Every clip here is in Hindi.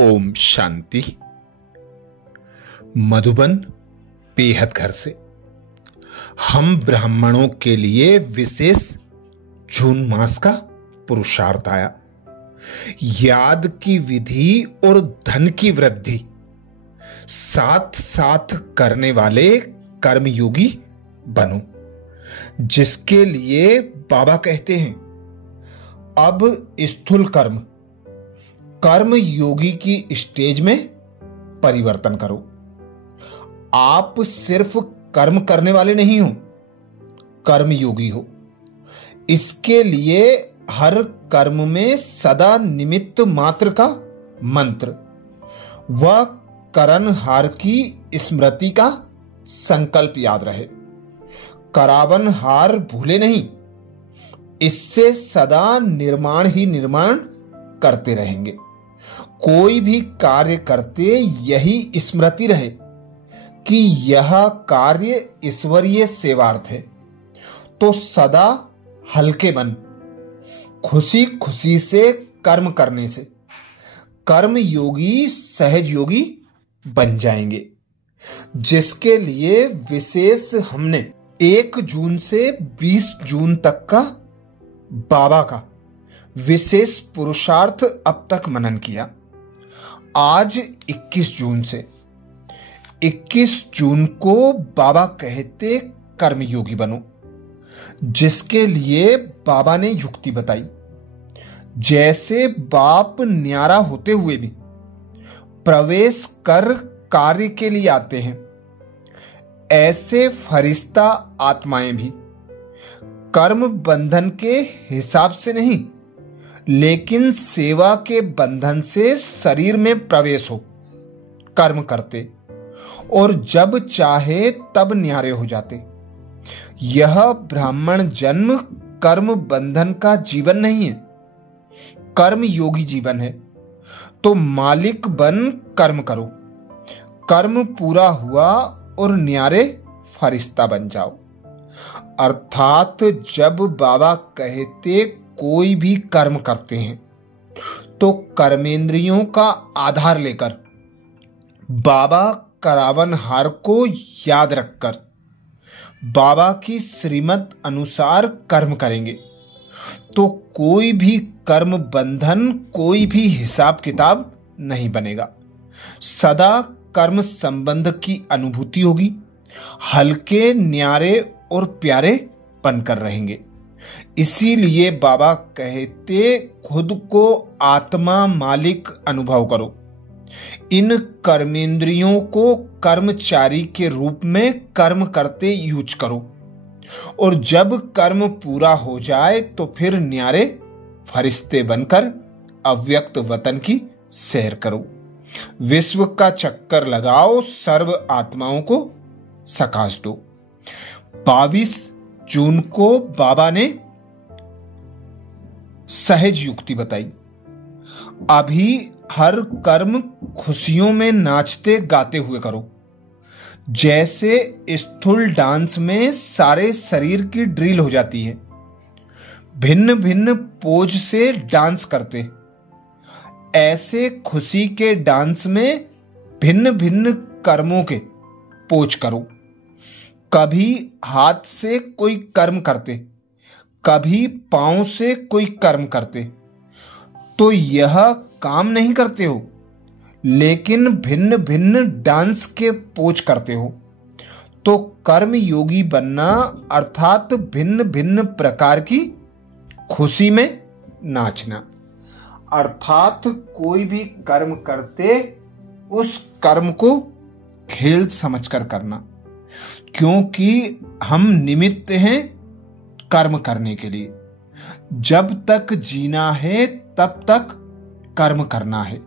ओम शांति। मधुबन बेहद घर से हम ब्राह्मणों के लिए विशेष जून मास का पुरुषार्थ आया। याद की विधि और धन की वृद्धि साथ साथ करने वाले कर्मयोगी बनो, जिसके लिए बाबा कहते हैं अब स्थूल कर्म योगी की स्टेज में परिवर्तन करो। आप सिर्फ कर्म करने वाले नहीं हो, कर्म योगी हो। इसके लिए हर कर्म में सदा निमित्त मात्र का मंत्र व करनहार की स्मृति का संकल्प याद रहे। करावनहार भूले नहीं। इससे सदा निर्माण ही निर्माण करते रहेंगे। कोई भी कार्य करते यही स्मृति रहे कि यह कार्य ईश्वरीय सेवार्थ है, तो सदा हल्के मन खुशी खुशी से कर्म करने से कर्म योगी सहज योगी बन जाएंगे, जिसके लिए विशेष हमने 1 जून से 20 जून तक का बाबा का विशेष पुरुषार्थ अब तक मनन किया। आज 21 जून से 21 जून को बाबा कहते कर्मयोगी बनो, जिसके लिए बाबा ने युक्ति बताई। जैसे बाप न्यारा होते हुए भी प्रवेश कर कार्य के लिए आते हैं, ऐसे फरिश्ता आत्माएं भी कर्म बंधन के हिसाब से नहीं, लेकिन सेवा के बंधन से शरीर में प्रवेश हो कर्म करते और जब चाहे तब न्यारे हो जाते। यह ब्राह्मण जन्म कर्म बंधन का जीवन नहीं है, कर्म योगी जीवन है। तो मालिक बन कर्म करो, कर्म पूरा हुआ और न्यारे फरिश्ता बन जाओ। अर्थात जब बाबा कहते कोई भी कर्म करते हैं तो कर्मेंद्रियों का आधार लेकर बाबा करावनहार को याद रखकर बाबा की श्रीमत अनुसार कर्म करेंगे तो कोई भी कर्म बंधन, कोई भी हिसाब किताब नहीं बनेगा। सदा कर्म संबंध की अनुभूति होगी, हल्के न्यारे और प्यारे बनकर रहेंगे। इसीलिए बाबा कहते खुद को आत्मा मालिक अनुभव करो। इन कर्मेंद्रियों को कर्मचारी के रूप में कर्म करते यूज करो और जब कर्म पूरा हो जाए तो फिर न्यारे फरिश्ते बनकर अव्यक्त वतन की सैर करो। विश्व का चक्कर लगाओ, सर्व आत्माओं को सकाश दो। 22 जून को बाबा ने सहज युक्ति बताई। अभी हर कर्म खुशियों में नाचते गाते हुए करो। जैसे स्थूल डांस में सारे शरीर की ड्रिल हो जाती है, भिन्न भिन्न पोज से डांस करते, ऐसे खुशी के डांस में भिन्न भिन्न कर्मों के पोज करो। कभी हाथ से कोई कर्म करते, कभी पांव से कोई कर्म करते, तो यह काम नहीं करते हो, लेकिन भिन्न भिन्न डांस के पोज करते हो। तो कर्म योगी बनना अर्थात भिन्न भिन्न प्रकार की खुशी में नाचना। अर्थात कोई भी कर्म करते उस कर्म को खेल समझकर करना, क्योंकि हम निमित्त हैं कर्म करने के लिए। जब तक जीना है तब तक कर्म करना है,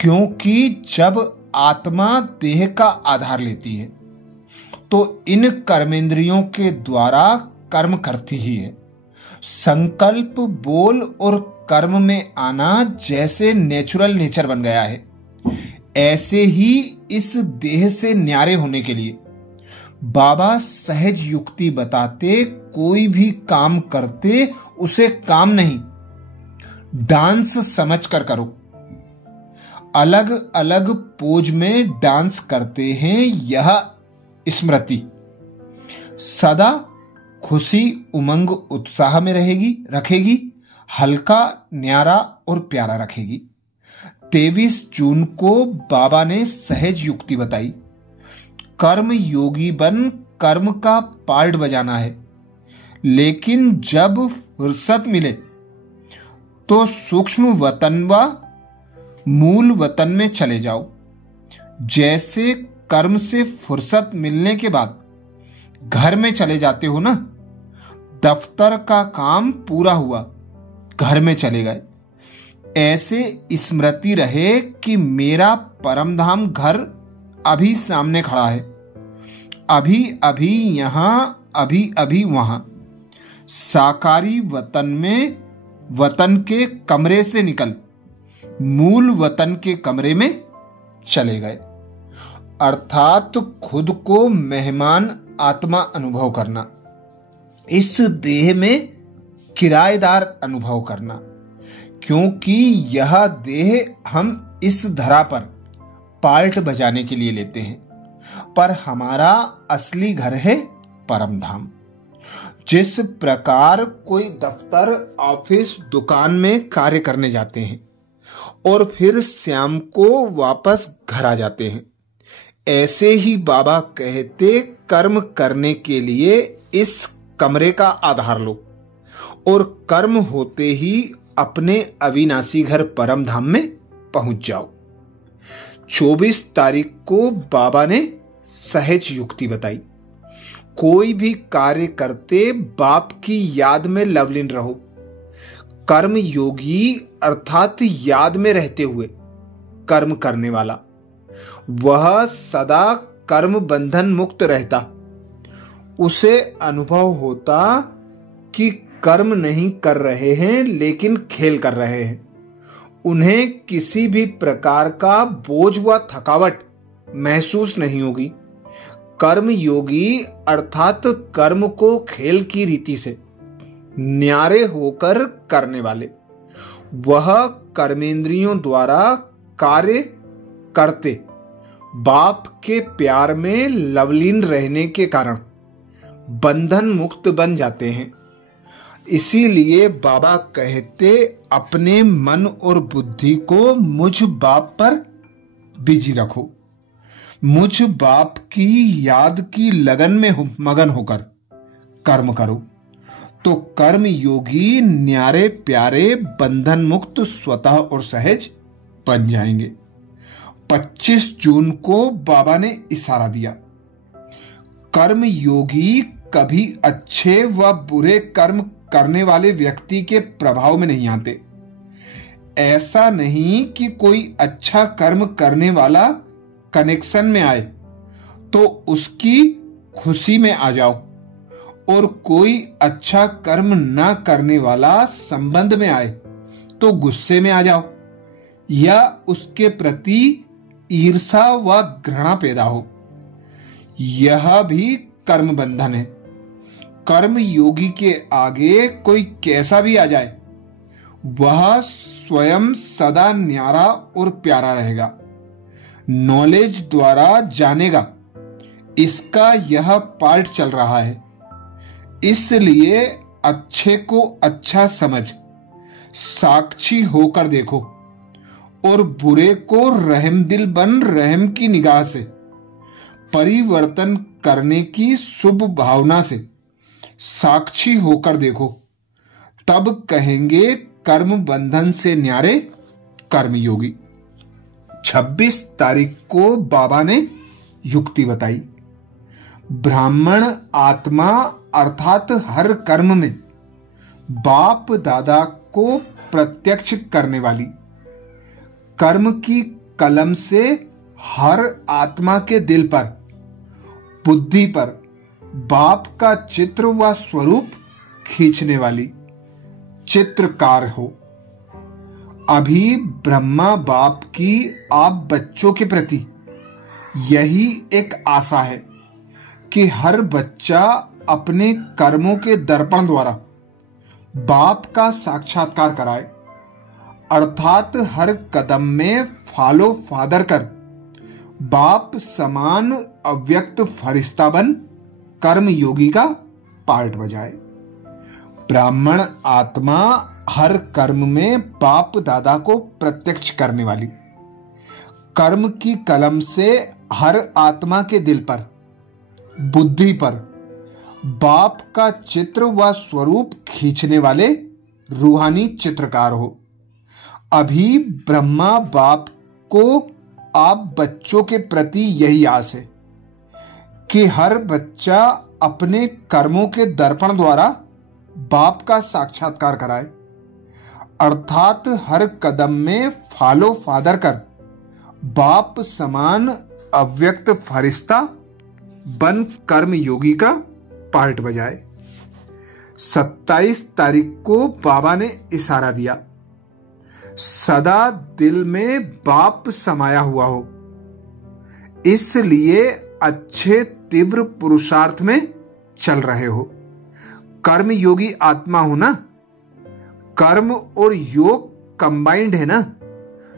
क्योंकि जब आत्मा देह का आधार लेती है तो इन कर्मेंद्रियों के द्वारा कर्म करती ही है। संकल्प, बोल और कर्म में आना जैसे नेचुरल नेचर बन गया है, ऐसे ही इस देह से न्यारे होने के लिए बाबा सहज युक्ति बताते कोई भी काम करते उसे काम नहीं, डांस समझकर करो। अलग अलग पोज में डांस करते हैं, यह स्मृति सदा खुशी उमंग उत्साह में रखेगी, हल्का न्यारा और प्यारा रखेगी। 23 जून को बाबा ने सहज युक्ति बताई। कर्म योगी बन कर्म का पार्ट बजाना है, लेकिन जब फुर्सत मिले तो सूक्ष्म वतन व मूल वतन में चले जाओ। जैसे कर्म से फुर्सत मिलने के बाद घर में चले जाते हो ना, दफ्तर का काम पूरा हुआ, घर में चले गए, ऐसे स्मृति रहे कि मेरा परम धाम घर अभी सामने खड़ा है, अभी अभी यहां, अभी अभी वहां। साकारी वतन में वतन के कमरे से निकल मूल वतन के कमरे में चले गए, अर्थात खुद को मेहमान आत्मा अनुभव करना, इस देह में किराएदार अनुभव करना, क्योंकि यह देह हम इस धरा पर पार्ट बजाने के लिए लेते हैं, पर हमारा असली घर है परम धाम। जिस प्रकार कोई दफ्तर, ऑफिस, दुकान में कार्य करने जाते हैं और फिर शाम को वापस घर आ जाते हैं, ऐसे ही बाबा कहते कर्म करने के लिए इस कमरे का आधार लो और कर्म होते ही अपने अविनाशी घर परम धाम में पहुंच जाओ। 24 तारीख को बाबा ने सहज युक्ति बताई। कोई भी कार्य करते बाप की याद में लवलीन रहो। कर्म योगी अर्थात याद में रहते हुए कर्म करने वाला, वह सदा कर्म बंधन मुक्त रहता। उसे अनुभव होता कि कर्म नहीं कर रहे हैं लेकिन खेल कर रहे हैं। उन्हें किसी भी प्रकार का बोझ व थकावट महसूस नहीं होगी। कर्म योगी अर्थात कर्म को खेल की रीति से न्यारे होकर करने वाले, वह कर्मेंद्रियों द्वारा कार्य करते बाप के प्यार में लवलीन रहने के कारण बंधन मुक्त बन जाते हैं। इसीलिए बाबा कहते अपने मन और बुद्धि को मुझ बाप पर बिजी रखो। मुझ बाप की याद की लगन में मगन होकर कर्म करो, तो कर्म योगी न्यारे प्यारे बंधन मुक्त स्वतः और सहज बन जाएंगे। 25 जून को बाबा ने इशारा दिया। कर्म योगी कभी अच्छे व बुरे कर्म करने वाले व्यक्ति के प्रभाव में नहीं आते। ऐसा नहीं कि कोई अच्छा कर्म करने वाला कनेक्शन में आए तो उसकी खुशी में आ जाओ, और कोई अच्छा कर्म ना करने वाला संबंध में आए तो गुस्से में आ जाओ, या उसके प्रति ईर्षा व घृणा पैदा हो। यह भी कर्म बंधन है। कर्म योगी के आगे कोई कैसा भी आ जाए, वह स्वयं सदा न्यारा और प्यारा रहेगा। नॉलेज द्वारा जानेगा, इसका यह पार्ट चल रहा है। इसलिए अच्छे को अच्छा समझ साक्षी होकर देखो, और बुरे को रहमदिल बन रहम की निगाह से परिवर्तन करने की शुभ भावना से साक्षी होकर देखो। तब कहेंगे कर्म बंधन से न्यारे कर्मयोगी। 26 तारीख को बाबा ने युक्ति बताई। ब्राह्मण आत्मा अर्थात हर कर्म में बाप दादा को प्रत्यक्ष करने वाली, कर्म की कलम से हर आत्मा के दिल पर, बुद्धि पर बाप का चित्र व स्वरूप खींचने वाली चित्रकार हो। अभी ब्रह्मा बाप की आप बच्चों के प्रति यही एक आशा है कि हर बच्चा अपने कर्मों के दर्पण द्वारा बाप का साक्षात्कार कराए। अर्थात हर कदम में फॉलो फादर कर, बाप समान अव्यक्त फरिश्ता बन कर्म योगी का पार्ट बजाए। ब्राह्मण आत्मा हर कर्म में बाप दादा को प्रत्यक्ष करने वाली, कर्म की कलम से हर आत्मा के दिल पर, बुद्धि पर बाप का चित्र व स्वरूप खींचने वाले रूहानी चित्रकार हो। अभी ब्रह्मा बाप को आप बच्चों के प्रति यही आस है कि हर बच्चा अपने कर्मों के दर्पण द्वारा बाप का साक्षात्कार कराए, अर्थात हर कदम में फॉलो फादर कर, बाप समान अव्यक्त फरिश्ता बन कर्म योगी का पार्ट बजाए। 27 तारीख को बाबा ने इशारा दिया, सदा दिल में बाप समाया हुआ हो, इसलिए अच्छे तीव्र पुरुषार्थ में चल रहे हो। कर्म योगी आत्मा हो ना, कर्म और योग कंबाइंड है ना।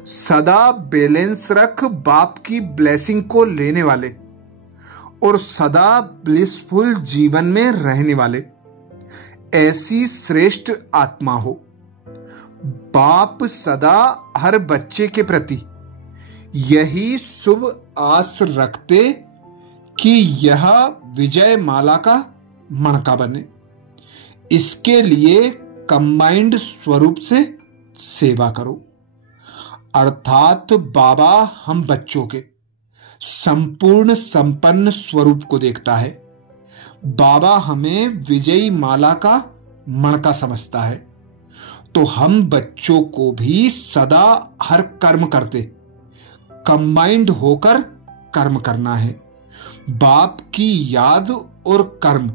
सदा बैलेंस रख बाप की ब्लेसिंग को लेने वाले और सदा ब्लिसफुल जीवन में रहने वाले, ऐसी श्रेष्ठ आत्मा हो। बाप सदा हर बच्चे के प्रति यही शुभ आस रखते कि यह विजय माला का मणका बने। इसके लिए कंबाइंड स्वरूप से सेवा करो, अर्थात बाबा हम बच्चों के संपूर्ण संपन्न स्वरूप को देखता है। बाबा हमें विजयी माला का मणका समझता है, तो हम बच्चों को भी सदा हर कर्म करते कंबाइंड होकर कर्म करना है। बाप की याद और कर्म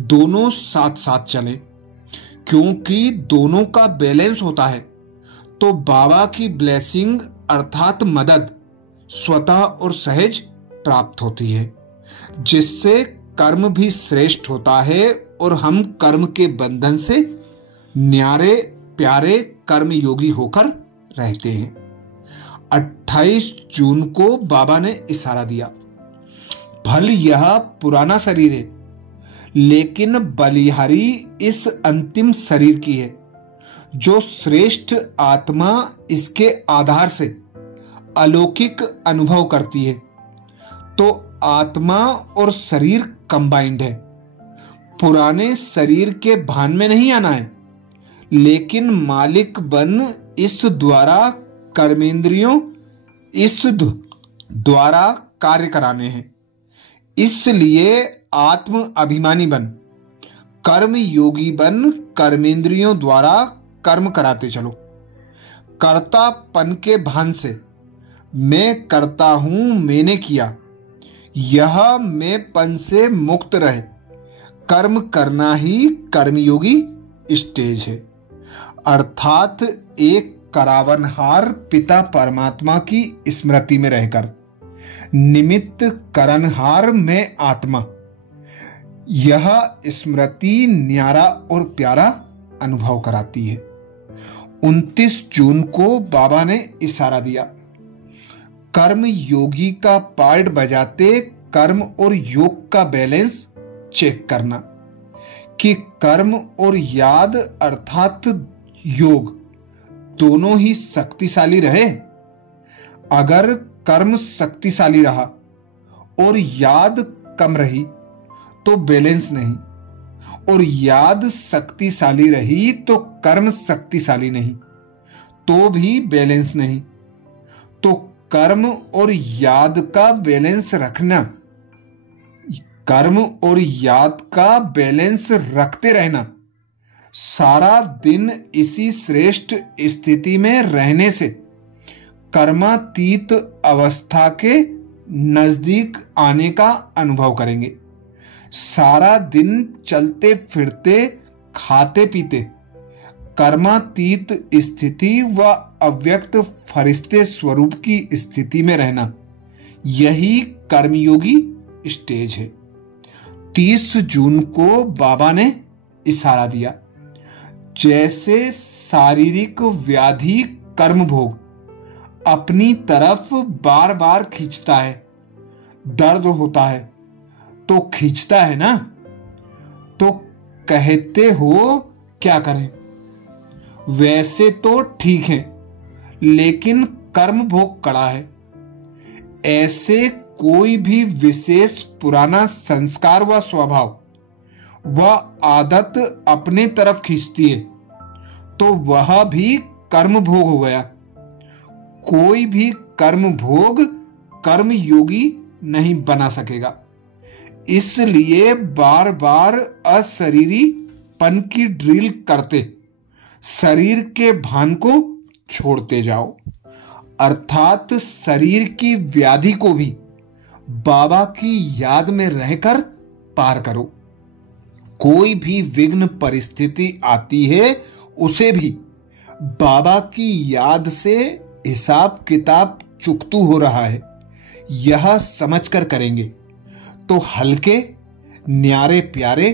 दोनों साथ साथ चलें, क्योंकि दोनों का बैलेंस होता है तो बाबा की ब्लेसिंग अर्थात मदद स्वतः और सहज प्राप्त होती है, जिससे कर्म भी श्रेष्ठ होता है और हम कर्म के बंधन से न्यारे प्यारे कर्म योगी होकर रहते हैं। 28 जून को बाबा ने इशारा दिया, भल यह पुराना शरीर है, लेकिन बलिहारी इस अंतिम शरीर की है, जो श्रेष्ठ आत्मा इसके आधार से अलौकिक अनुभव करती है। तो आत्मा और शरीर कंबाइंड है। पुराने शरीर के भान में नहीं आना है, लेकिन मालिक बन इस द्वारा कर्मेंद्रियों इस द्वारा कार्य कराने हैं। इसलिए आत्म अभिमानी बन, कर्म योगी बन कर्मेंद्रियों द्वारा कर्म कराते चलो। कर्तापन के भान से मैं करता हूं, मैंने किया, यह मैंपन से मुक्त रहे। कर्म करना ही कर्मयोगी स्टेज है, अर्थात एक करावनहार पिता परमात्मा की स्मृति में रहकर निमित्त करनहार में आत्मा, यह स्मृति न्यारा और प्यारा अनुभव कराती है। 29 जून को बाबा ने इशारा दिया, कर्म योगी का पार्ट बजाते कर्म और योग का बैलेंस चेक करना कि कर्म और याद अर्थात योग दोनों ही शक्तिशाली रहे। अगर कर्म शक्तिशाली रहा और याद कम रही तो बैलेंस नहीं, और याद शक्तिशाली रही तो कर्म शक्तिशाली नहीं, तो भी बैलेंस नहीं। तो कर्म और याद का बैलेंस रखना, कर्म और याद का बैलेंस रखते रहना, सारा दिन इसी श्रेष्ठ स्थिति में रहने से कर्मातीत अवस्था के नजदीक आने का अनुभव करेंगे। सारा दिन चलते फिरते खाते पीते कर्मातीत स्थिति व अव्यक्त फरिश्ते स्वरूप की स्थिति में रहना, यही कर्मयोगी स्टेज है। 30 जून को बाबा ने इशारा दिया, जैसे शारीरिक व्याधि कर्म भोग अपनी तरफ बार बार खींचता है। दर्द होता है तो खींचता है ना, तो कहते हो क्या करें? वैसे तो ठीक है, लेकिन कर्म भोग कड़ा है। ऐसे कोई भी विशेष पुराना संस्कार व स्वभाव व आदत अपने तरफ खींचती है तो वह भी कर्म भोग हो गया। कोई भी कर्म भोग कर्म योगी नहीं बना सकेगा। इसलिए बार बार अशरीरीपन की ड्रिल करते शरीर के भान को छोड़ते जाओ, अर्थात शरीर की व्याधि को भी बाबा की याद में रहकर पार करो। कोई भी विघ्न परिस्थिति आती है उसे भी बाबा की याद से हिसाब किताब चुकतू हो रहा है, यह समझकर करेंगे तो हल्के, न्यारे प्यारे,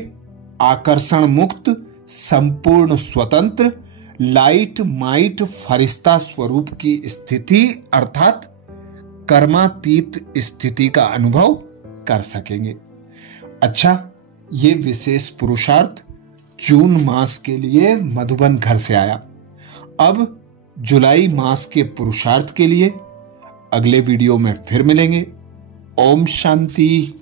आकर्षण मुक्त, संपूर्ण स्वतंत्र, लाइट माइट फरिश्ता स्वरूप की स्थिति अर्थात कर्मातीत स्थिति का अनुभव कर सकेंगे। अच्छा, ये विशेष पुरुषार्थ जून मास के लिए मधुबन घर से आया। अब जुलाई मास के पुरुषार्थ के लिए अगले वीडियो में फिर मिलेंगे। ओम शांति।